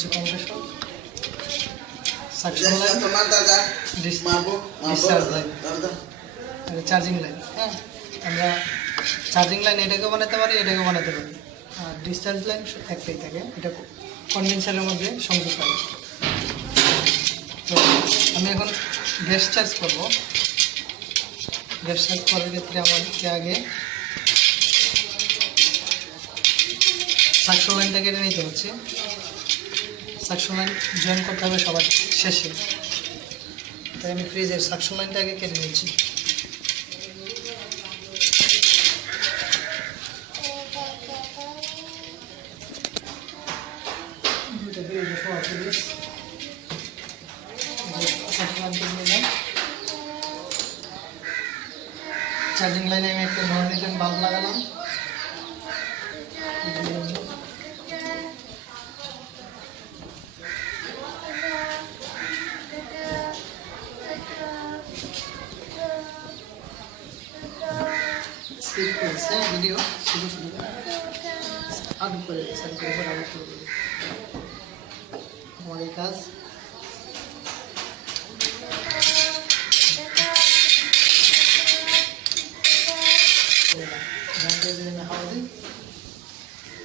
হচ্ছে compressor, suction line, discharge line, charging line. হ্যাঁ, আমরা চার্জিং লাইন এটাকেও বানাতে পারি, এটাকেও বানাতে পারি। আর ডিসচার্জ লাইন একটাই থাকে, এটা কন্ডেন্সারের মধ্যে সংযোগ করে। তো আমি এখন গ্যাস চার্জ করবো। গ্যাস চার্জ করার ক্ষেত্রে আমাদেরকে আগে সাকশন লাইনটা কেটে নিতে হচ্ছে। সাকশন লাইন জয়েন করতে হবে সবার শেষে, তাই আমি ফ্রিজের সাকশন লাইনটা আগে কেটে নিচ্ছি। চার্জিং লাইনে আমি একটা নন বাল্ব লাগালাম। ভিডিও শুরু আগে করে আমার এই কাজ।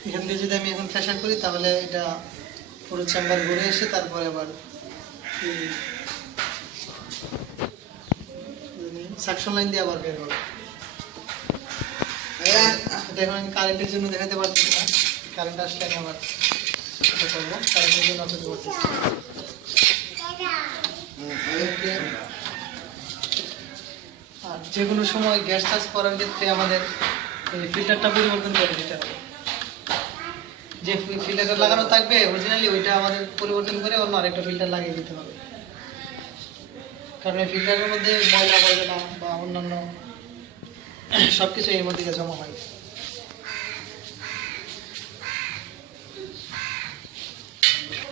এখান দিয়ে যদি আমি এখন প্রেশার করি তাহলে এটা পুরো চেম্বার ঘুরে এসে তারপরে আবার সাকশন লাইন দিয়ে আবার বের হবে। এটা এখন আমি কারেন্টের জন্য দেখাতে পারছি না, কারেন্ট আসলে আমি আবার এটা করবো, কারেন্টের জন্য অপেক্ষা করতেছি। আর যে কোনো সময় গ্যাস চার্জ করার ক্ষেত্রে আমাদের এই ফিল্টারটা পরিবর্তন করে দিতে হবে। যে ফিল্টারটা লাগানো থাকবে অরিজিনালি ওইটা আমাদের পরিবর্তন করে অন্য আরেকটা ফিল্টার লাগিয়ে দিতে হবে, কারণ এই ফিল্টারের মধ্যে ময়লা আবর্জনা বা অন্যান্য সব কিছু এর মধ্যে জমা হয়।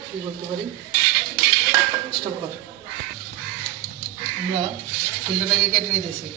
কি করতে পারি, স্টপ কর। আমরা ফিল্টারটাকে কেটে নিতেছি।